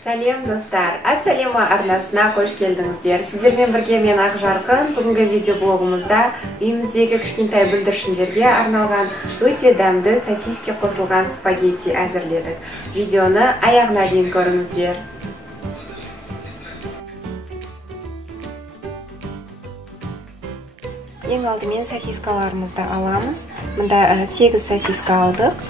Сәлем достар, Ассалема арнасына қош келдіңіздер. Сіздермен бірге мен Ақжарқын. Бүгінгі видеоблогымызда үйіміздегі кішкентай бүлдіршіндерге арналған өте дәмді сосиски қосылған спагетти әзірледік. Видеоны аяғына дейін көріңіздер. Ең алдымен сосискаларымызды аламыз. Мұнда 8 сосиска алдық.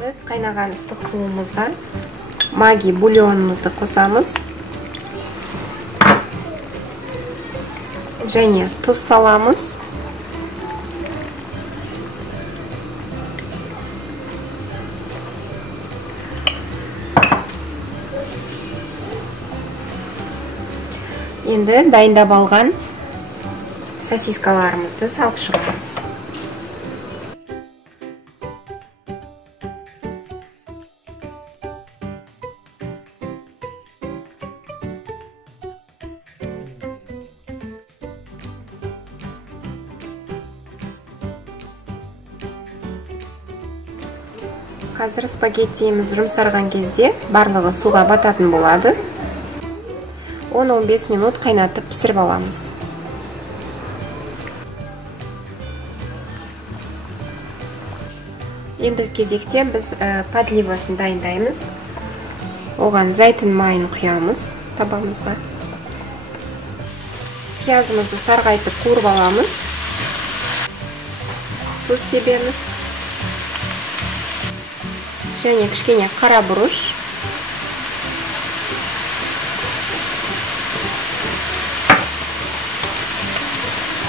Біз қайнаған ыстық суымызға маги бульонымызды қосамыз және тұз саламыз. Енді дайындап алған сосискаларымызды салып шығамыз. Қазір спагеттиіміз жұмсарған кезде барлығы суға бататын болады. 10-15 минут қайнатып пісіріп аламыз. Ендігі кезекте біз подливасын дайындаймыз. Оған зәйтүн майын құямыз табамызға. Пиязымызды сарғайтып қуырып аламыз. Тұз себеміз. Және кішкене қара бұрыш.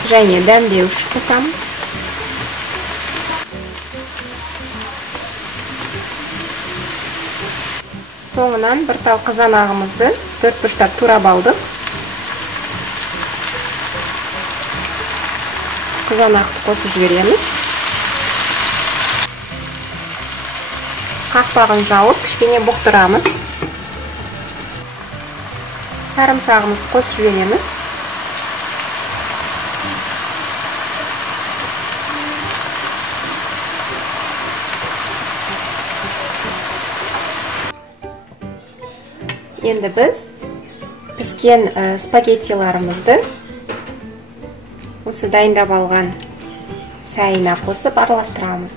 Және дәмдеуіш қосамыз. Соңынан бір тал қызанағымызды 4 бұрыштап турап алдық. Қызанақты қосып жібереміз. Қақпағын жауып, кішкене бұқтырамыз. Сарымсағымызды қосып жібереміз. Енді біз піскен спагеттиларымызды осы дайындап алған сайына қосып араластырамыз.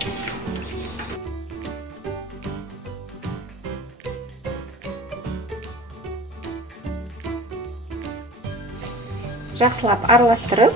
Жақсылап араластырып,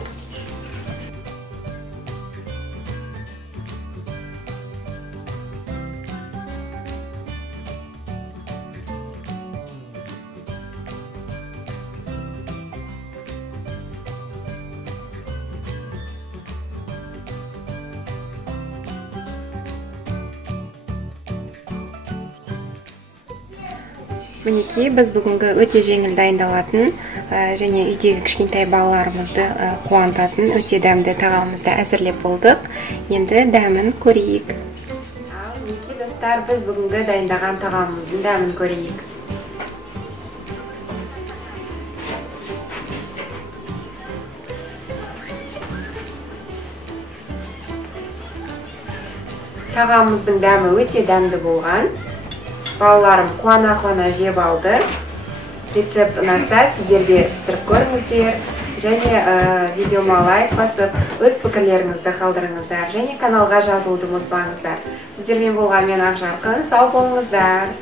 мінекей біз бүгінгі өте жеңіл дайындалатын және үйдегі кішкентай балаларымызды қуантатын өте дәмді тағамымызды әзірлеп болдық. Енді дәмін көрейік. Мінекей достар, біз бүгінгі дайындаған тағамымыздың дәмін көрейік. Тағамымыздың дәмі өте дәмді болған. Балаларым қуана-қуана жеп алды. Рецепт ұнаса, сіздер де пісіріп көріңіздер. Және видеома лайк басып, өз пікірлеріңізді қалдырыңыздар. Және каналға жазылуды ұмытпаңыздар. Сіздермен болған мен Ақжарқын. Сау болыңыздар.